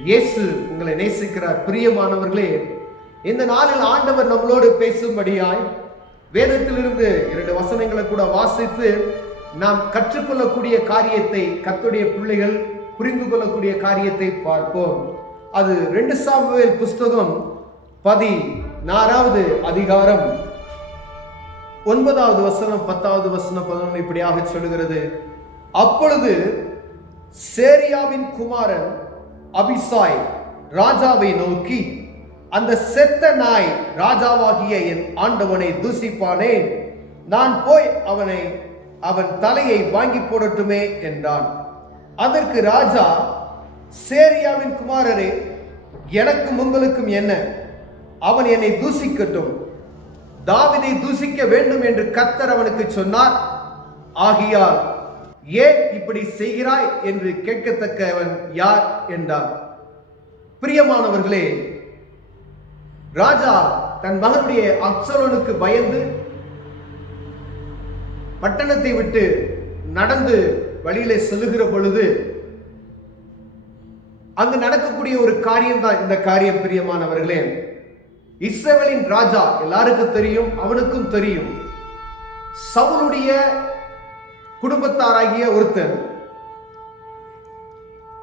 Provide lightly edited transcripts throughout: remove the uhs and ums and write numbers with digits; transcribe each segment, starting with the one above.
இயேசு உங்களை நேசிக்கிறார். பிரியமானவர்களே, இந்த நாளில் ஆண்டவர் நம்மளோடு பேசும்படியாய் வேதத்திலிருந்து 2 வசனங்களை கூட வாசித்து நாம் கற்றுக்கொள்ளக்கூடிய காரியத்தை, கர்த்தருடைய பிள்ளைகள் புரிந்து கொள்ளக்கூடிய காரியத்தை பார்ப்போம். அது 2 சாமுவேல் புஸ்தகம் 16வது அதிகாரம் 9வது வசனம் 10வது வசனம் 11 இப்படியாக சொல்லுகிறது. அப்பொழுது சேரியாவின் குமாரன் அபிசாய் ராஜாவை நோக்கி, அந்த செத்த நாய் ராஜாவாகிய என் ஆண்டவனை தூசிப்பானேன், நான் போய் அவன் தலையை வாங்கி போடட்டுமே என்றான். அதற்கு ராஜா, சேரியாவின் குமாரரே, எனக்கும் உங்களுக்கும் என்ன? அவன் என்னை தூசிக்கட்டும். தாவீதை தூசிக்க வேண்டும் என்று கர்த்தர் அவனுக்கு சொன்னார். ஆகையால் ஏன் இப்படி செய்கிறாய் என்று கேட்கத்தக்கவன் யார் என்றார். பிரியமானவர்களே, ராஜா தன் மகனுடைய அப்சலோனுக்கு பயந்து பட்டணத்தை விட்டு நடந்து வழியிலே செல்லுகிற பொழுது அங்கு நடக்கக்கூடிய ஒரு காரியம் தான் இந்த காரியம். பிரியமானவர்களே, இஸ்ரவேலின் ராஜா எல்லாருக்கும் தெரியும், அவனுக்கும் தெரியும். சவுலுடைய குடும்பத்தாராகிய ஒருத்தர்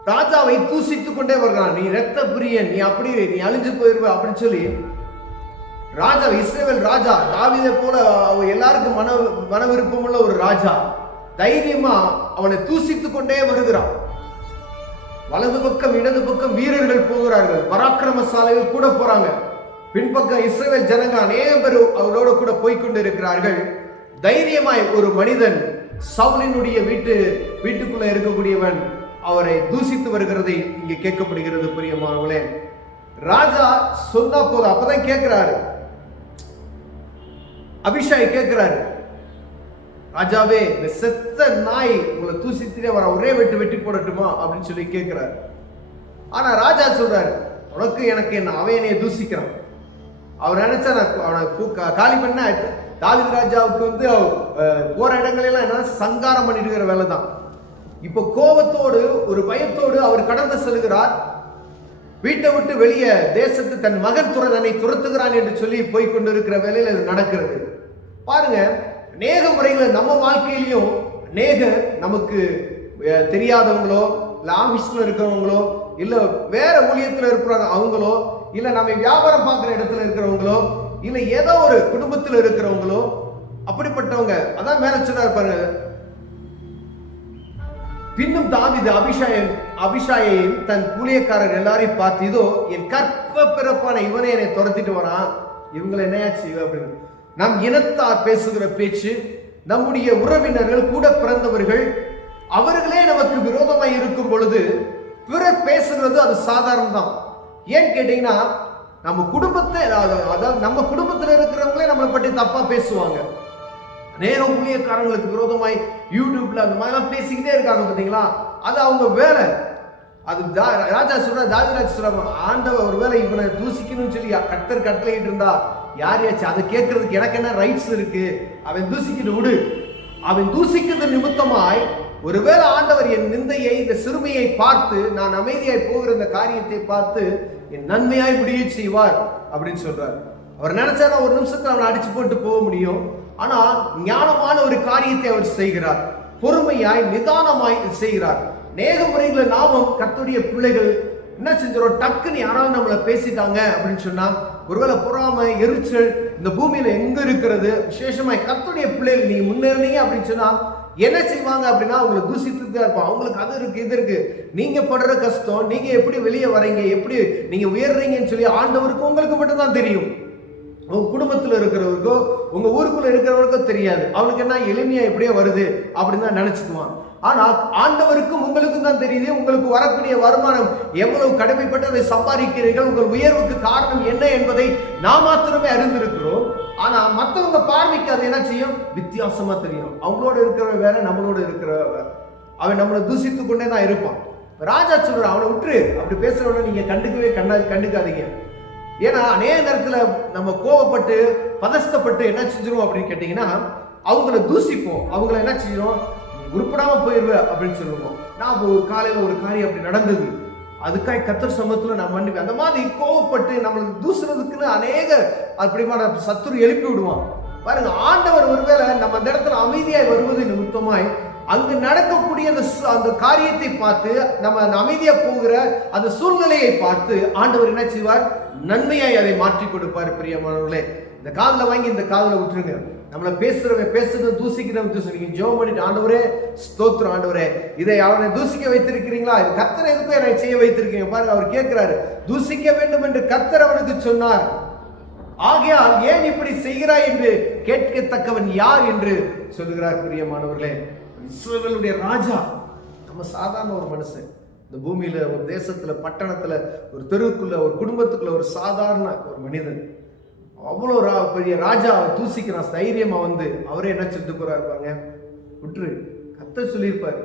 ராஜாவை தூசித்துக் கொண்டே வருகிறான். நீ இரத்த பிரியன், நீ அழிஞ்சு போயிருவ அப்படின்னு சொல்லி ராஜா, இஸ்ரவேல் ராஜா தாவீதை போல எல்லாருக்கும் மன விருப்பமுள்ள ஒரு ராஜா தைரியமா அவனை தூசித்துக் கொண்டே வருகிறான். வலது பக்கம் இடது பக்கம் வீரர்கள் போகிறார்கள், பராக்கிரமசாலைகள் கூட போறாங்க. பின்பக்கம் இஸ்ரவேல் ஜனங்க அநேக பேர் அவரோட கூட போய்கொண்டு இருக்கிறார்கள். தைரியமாய் ஒரு மனிதன் சவுலினுடைய வீட்டுக்குள்ள இருக்கக்கூடியவன் அவரை தூசித்து வருகிறதை இங்கே கேட்கப்படுகிறது. பிரியமானவர்களே, ராஜா சொன்னா போதும். அப்பதான் கேட்கிறாரு, அபிஷாய் கேட்கிறாரு, ராஜாவே, இந்த செத்த நாய் உங்களை தூசித்துட்டே வர, ஒரே வெட்டி போடட்டுமா அப்படின்னு சொல்லி கேட்கிறாரு. ஆனா ராஜா சொல்றாரு, உனக்கு எனக்கு என்ன, அவன் என்னைய தூசிக்கிறான். அவர் நினைச்சா அவனை காலி பண்ண தாவீது ராஜாவுக்கு போற இடங்களெல்லாம் என்ன சங்காரம் பண்ணிடுகிற வேலை தான். இப்ப கோபத்தோடு ஒரு பயத்தோடு அவர் கடந்து செல்கிறார். வீட்டை விட்டு வெளியே தேசத்து தன் மகன் தன்னை துரத்துகிறான் என்று சொல்லி போய்கொண்டு இருக்கிற வேலையில் அது நடக்கிறது. பாருங்க, அநேக முறைகளை நம்ம வாழ்க்கையிலையும் அநேக நமக்கு தெரியாதவங்களோ, இல்லை ஆபீஸ்ல இருக்கிறவங்களோ, இல்லை வேற ஊழியத்தில் இருக்கிறவங்க அவங்களோ, இல்லை நம்ம வியாபாரம் பார்க்குற இடத்துல இருக்கிறவங்களோ, இல்லை ஏதோ ஒரு குடும்பத்தில் இருக்கிறவங்களோ, அப்படிப்பட்டவங்க அதான் மேல சொன்னார் பாருங்க. பின்னும் தாவீது அபிஷாயையும் தன் ஊழியக்காரர் எல்லாரையும் பார்த்து, இதோ என் கற்ப பிறப்பான இவனே என்னை துரத்திட்டு வரான், இவங்களை என்னையாச்சு அப்படின்னு. நம் இனத்தார் பேசுகிற பேச்சு, நம்முடைய உறவினர்கள் கூட பிறந்தவர்கள் அவர்களே நமக்கு விரோதமாய் இருக்கும் பொழுது பிறர் பேசுகிறது அது சாதாரணம் தான். ஏன் கேட்டீங்கன்னா, நம்ம குடும்பத்தை, அதாவது நம்ம குடும்பத்தில் இருக்கிறவங்களே நம்மளை பற்றி தப்பா பேசுவாங்க. நேர ஊழியக்காரங்களுக்கு விரோதமாய் யூடியூப்ல அந்த மாதிரிலாம் பேசிக்கிட்டே இருக்காங்க பார்த்தீங்களா, அது அவங்க வேலை. அது ராஜா சொல்ற, தாவீது சொல்ற, ஆண்டவர் ஒருவேளை இவனை தூசிக்கணும்னு சொல்லி கர்த்தர் கட்டளையிட்டு இருந்தா யாரையாச்சு அதை கேட்கறதுக்கு எனக்கு என்ன ரைட்ஸ் இருக்கு? அவன் தூசிக்கிட்டு விடு. அவன் தூசிக்கிறது நிமித்தமாய் ஒருவேளை ஆண்டவர் என் நிந்தையை, இந்த சிறுமையை பார்த்து, நான் அமைதியாய் போகிற இந்த காரியத்தை பார்த்து என் நன்மையாய் முடிய செய்வார் அப்படின்னு சொல்றார். அவர் நினைச்சா ஒரு நிமிஷத்துல அவனை அடிச்சு போட்டு போக முடியும். ஆனா ஞானமான ஒரு காரியத்தை அவர் செய்கிறார். பொறுமையாய் நிதானமாய் செய்கிறார். அநேக முறைகளை நாமும் கர்த்தருடைய பிள்ளைகள் என்ன செஞ்சோம், டக்குன்னு யாராவது நம்மளை பேசிட்டாங்க அப்படின்னு சொன்னா, ஒருவேளை பொறாமை, எரிச்சல் இந்த பூமியில எங்க இருக்கிறது, விசேஷமாய் கர்த்தருடைய பிள்ளைகள் நீங்க முன்னேறினீங்க அப்படின்னு சொன்னா என்ன செய்வாங்க அப்படின்னா, அவங்களை தூசித்து தான் இருப்பாங்க. அவங்களுக்கு அது இருக்கு, இது இருக்கு, நீங்க படுற கஷ்டம், நீங்க எப்படி வெளியே வரீங்க, எப்படி நீங்க உயர்றீங்கன்னு சொல்லி ஆண்டவருக்கு உங்களுக்கு மட்டும் தான் தெரியும். உங்க குடும்பத்தில் இருக்கிறவருக்கோ உங்க ஊருக்குள்ள இருக்கிறவருக்கோ தெரியாது. அவனுக்கு என்ன எளிமையா எப்படியோ வருது அப்படின்னு தான் நினைச்சுக்குவான். ஆனா ஆண்டவருக்கும் உங்களுக்கும் தான் தெரியுது, உங்களுக்கு வரக்கூடிய வருமானம் எவ்வளவு கடமைப்பட்டு அதை சம்பாதிக்கிறீர்கள், உங்கள் உயர்வுக்கு காரணம் என்ன என்பதை நாம் மாத்திரமே அறிந்திருக்கிறோம். ஆனா மற்றவங்க பார்வைக்கு அது என்ன செய்யும், வித்தியாசமா தெரியும். அவங்களோட இருக்கிற வேற, நம்மளோட இருக்கிற வேற. அவன் நம்மளை தூசித்து கொண்டே தான் இருப்பான். ராஜா சொல்ற, அவனை விட்டுரு, அப்படி பேசுறவன நீங்க கண்டுக்காதீங்க. ஏன்னா அநேக நேரத்தில் நம்ம கோவப்பட்டு பதஷ்டப்பட்டு என்ன செஞ்சிடும் அப்படின்னு கேட்டீங்கன்னா, அவங்கள தூசிப்போம். அவங்கள என்ன செய்யணும், உருப்படாம போயிருவ அப்படின்னு சொல்லுவோம். நான் ஒரு காலையில் ஒரு காரியம் அப்படி நடந்தது. அதுக்காக கர்த்தர் சமூகத்துல நான் மன்னிப்பேன். அந்த மாதிரி கோவப்பட்டு நம்மளுக்கு தூசுறதுக்குன்னு அநேக அப்படிமான சத்துரு எழுப்பி விடுவான் பாருங்க. ஆண்டவர் ஒருவேளை நம்ம அந்த இடத்துல அமைதியாய் வருவது நிமித்தமாய் அங்கு நடக்கக்கூடிய அந்த காரியத்தை பார்த்து நம்ம அமைதியா போகிற அந்த சூழ்நிலையை பார்த்து ஆண்டவர் என்ன செய்வார்? நன்மையாய் அதை மாற்றி கொடுப்பார். பிரியமானவர்களே, இந்த காதுல வாங்கி இந்த காதுல விட்டுருங்க. நம்மளை பேசுறது தூசிக்கிறவன் தூசிக்கிறீங்க. ஜெபம் பண்ணிட்டு, ஆண்டவரே ஸ்தோத்திரம், ஆண்டவரே இதை அவனை தூசிக்க வைத்திருக்கிறீங்களா? இது கர்த்தர் எதுக்கும் என்னை செய்ய வைத்திருக்கீங்க பாருங்க. அவர் கேட்கிறாரு, தூசிக்க வேண்டும் என்று கர்த்தர் அவனுக்கு சொன்னார், ஆகையால் ஏன் இப்படி செய்கிறாய் என்று கேட்கத்தக்கவன் யார் என்று சொல்லுகிறார். பிரியமானவர்களே, இஸ்ரவேலுடைய ராஜா நம்ம சாதாரண ஒரு மனுஷன். இந்த பூமியில, ஒரு தேசத்துல, பட்டணத்துல, ஒரு தெருவுக்குள்ள, ஒரு குடும்பத்துக்குள்ள ஒரு சாதாரண ஒரு மனிதன். அவ்வளோ பெரிய ராஜா தூசிக்கிறான். தைரியமா வந்து அவரே என்ன சொல்லிட்டு போறாரு பாருங்க, விட்டுரு. கர்த்தர் சொல்லியிருப்பார்,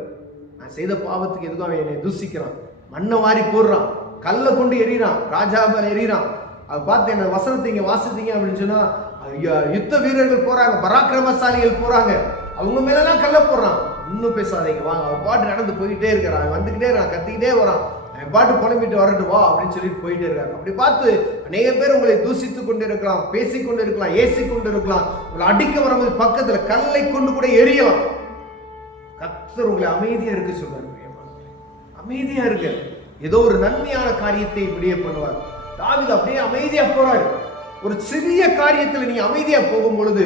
நான் செய்த பாவத்துக்கு எதுக்கும் அவன் என்னை தூசிக்கிறான். மண்ணை வாரி போடுறான், கல்லை கொண்டு எறிகிறான், ராஜா மேல எறிகிறான். அதை பார்த்து என்ன வசனத்தை இங்க வாசித்தீங்க அப்படின்னு சொன்னா, யுத்த வீரர்கள் போறாங்க, பராக்கிரமசாலிகள் போறாங்க, அவங்க மேலெல்லாம் கல்ல போடுறான். இன்னும் பேசாதீங்க வாங்க, அவன் பாட்டு நடந்து போயிட்டே இருக்கிறான், வந்துகிட்டே இருக்கான், கத்திக்கிட்டே வரான், அவன் பாட்டு புலம்பிட்டு வரட்டும் வா அப்படின்னு சொல்லிட்டு போயிட்டே இருக்காங்க. அப்படி பார்த்து அநேக பேர் உங்களை தூசித்து கொண்டு இருக்கலாம், பேசிக்கொண்டு இருக்கலாம், ஏசி கொண்டு இருக்கலாம், உங்களை அடிக்க வரும்போது பக்கத்துல கல்லை கொண்டு கூட எரியலாம். கர்த்தர் உங்களை அமைதியா இருக்க சொல்றாரு. அமைதியா இருக்கு. ஏதோ ஒரு நன்மையான காரியத்தை இப்படியே பண்ணுவார். தாவீது அப்படியே அமைதியா போறாரு. ஒரு சிறிய காரியத்தில் நீங்க அமைதியா போகும் பொழுது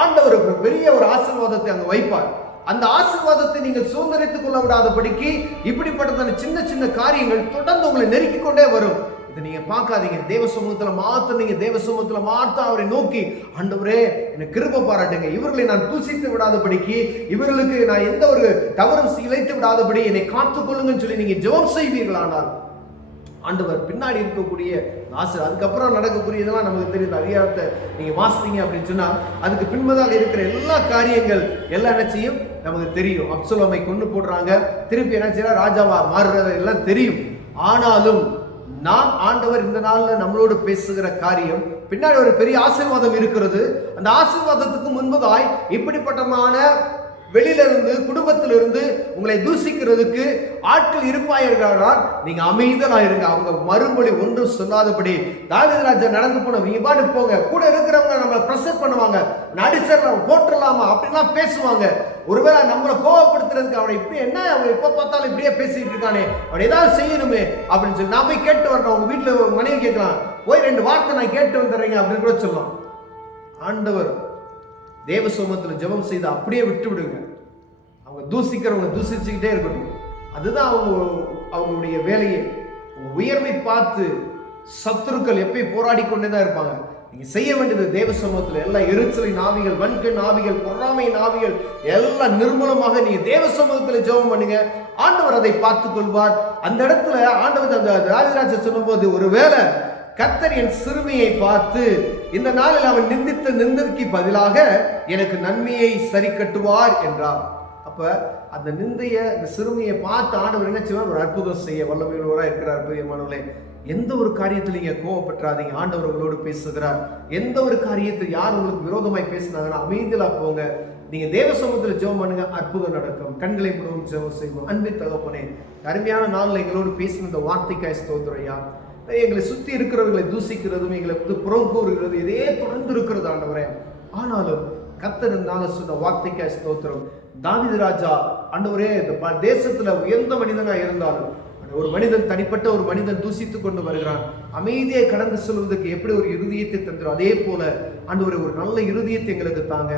ஆண்டவர் பெரிய ஒரு ஆசீர்வாதத்தை அங்க வைப்பார். அந்த ஆசீர்வாதத்தை நீங்கள் சுதந்திரித்துக் கொள்ள விடாதபடிக்கு இப்படிப்பட்ட சின்ன சின்ன காரியங்கள் தொடர்ந்து உங்களை நெருக்கிக் கொண்டே வரும். இதை நீங்க பார்க்காதீங்க. தேவ சமூகத்துல மாத்த நீங்க தேவ சமூகத்துல மாத்த அவரை நோக்கி, ஆண்டவரே எனக்கு கிருபை பாராட்டுங்க, இவர்களை நான் தூசித்து விடாதபடிக்கு, இவர்களுக்கு நான் எந்த ஒரு தவறும் இழைத்து விடாதபடி என்னை காத்துக்கொள்ளுங்கன்னு சொல்லி நீங்க ஜெபம் செய்வீர்களானால் ஆண்டவர் பின்னாடி இருக்கக்கூடிய ஆசீர்வாதம், அதுக்கப்புறம் நடக்கக்கூடிய இதெல்லாம் நமக்கு தெரியுது. அதிகாரத்தை நீங்க வாசித்தீங்க அப்படின்னு சொன்னா அதுக்கு பின்பதாக இருக்கிற எல்லா காரியங்கள் எல்லாம் என்ன செய்யும் நமக்கு தெரியும். அப்சலோமை கொண்டு போடுறாங்க, திருப்பி என்ன செய்யறா ராஜாவா மாறுறது எல்லாம் தெரியும். ஆனாலும் நான் ஆண்டவர் இந்த நாள்ல நம்மளோடு பேசுகிற காரியம் பின்னாடி ஒரு பெரிய ஆசீர்வாதம் இருக்கிறது. அந்த ஆசீர்வாதத்துக்கு முன்பதாய் இப்படிப்பட்டமான வெளியிலிருந்து, குடும்பத்திலிருந்து உங்களை தூசிக்கிறதுக்கு ஆட்கள் இருப்பாயிருக்கிறார். நீங்க அமைதியா இருங்க. அவங்க மறுமொழி ஒன்றும் சொல்லாதபடி தாவீது ராஜா நடந்து போன பாட்டு போங்க. கூட இருக்கிறவங்க நம்மளை பிரஷர் பண்ணுவாங்க, நடிச்சிடலாம், போட்டுடலாமா அப்படின்லாம் பேசுவாங்க. ஒருவேளை நம்மளை கோவப்படுத்துறதுக்கு அவனை இப்படி என்ன அவன் எப்ப பார்த்தாலும் இப்படியே பேசிட்டு இருக்கானே, அவன் ஏதாவது செய்யணுமே அப்படின்னு சொல்லி நான் போய் கேட்டு வரணும். உங்க வீட்டுல மனைவி கேட்கலாம், போய் 2 வார்த்தை நான் கேட்டு வந்துடுறேங்க அப்படின்னு கூட சொல்லலாம். ஆண்டவர் தேவ சமூகத்தில் ஜெபம் செய்து அப்படியே விட்டு விடுங்க. அவங்க தூசிக்கிறவங்க தூசிச்சுக்கிட்டே இருக்கட்டும். அதுதான் அவங்களுடைய வேலையை. உங்க உயர்வை பார்த்து சத்துருக்கள் எப்பயும் போராடி கொண்டே தான் இருப்பாங்க. நீங்க செய்ய வேண்டியது தேவ சமூகத்தில் எல்லா எரிச்சலின் ஆவிகள், வன்கண் ஆவிகள், பொறாமையின் ஆவிகள் எல்லாம் நிர்மூலமாக நீங்க தேவ சமூகத்தில் ஜெபம் பண்ணுங்க. ஆண்டவர் அதை பார்த்துக் கொள்வார். அந்த இடத்துல ஆண்டவர் அந்த ராஜராஜ சொல்லும் போது, ஒருவேளை கர்த்தர் என் சிறுமியை பார்த்து இந்த நாளில் அவன் நிந்தித்த நிந்தற்கு பதிலாக எனக்கு நன்மையை சரி கட்டுவார் என்றார். அப்ப அந்த நிந்தைய, அந்த சிறுமியை பார்த்து ஆண்டவர் என்ன செய்வார்? ஒரு அற்புதம் செய்ய வல்லமையுள்ளவராக இருக்கிறார். பிரியமானவர்களே, எந்த ஒரு காரியத்தில் நீங்க கோவப்பற்றாதீங்க. ஆண்டவர் உங்களோடு பேசுகிறார். எந்த ஒரு காரியத்தில் யார் உங்களுக்கு விரோதமாய் பேசினாங்கன்னா அமைதியா போங்க. நீங்க தேவ சமூகத்தில் ஜெபம் பண்ணுங்க, அற்புதம் நடக்கும். கண்களை மூடவும் ஜெபம் செய்வோம். அன்பின் தகப்பனே, அருமையான நாளில் எங்களோடு பேசின இந்த வார்த்தைக்காய் ஸ்தோத்திரையா. எங்களை சுத்தி இருக்கிறவர்களை தூசிக்கிறதும், எங்களை புறம் கூறுகிறது, இதே தொடர்ந்து இருக்கிறது ஆண்டவரே. ஆனாலும் கர்த்தர் சொன்ன வார்த்தைக்காய் ஸ்தோத்திரம். தாவீது ராஜா ஆண்டவரே, இந்த தேசத்துல உயர்ந்த மனிதனா இருந்தாலும் ஒரு மனிதன், தனிப்பட்ட ஒரு மனிதன் தூசித்துக் கொண்டு வருகிறான், அமைதியை கடந்து செல்வதற்கு எப்படி ஒரு இருதயத்தை தந்துடும், அதே போல ஆண்டவரே ஒரு நல்ல இருதயத்தை எங்களுக்கு தாங்க.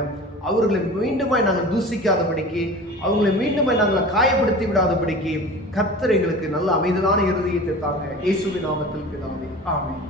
அவர்களை மீண்டுமாய் நாங்கள் தூசிக்காதபடிக்கு, அவங்களை மீண்டுமாய் நாங்கள் காயப்படுத்தி விடாதபடிக்கு கர்த்தர் எங்களுக்கு நல்ல அமைதலான இருதயத்தை தாங்க. இயேசுவின் நாமத்தில் பிதாவே, ஆமென்.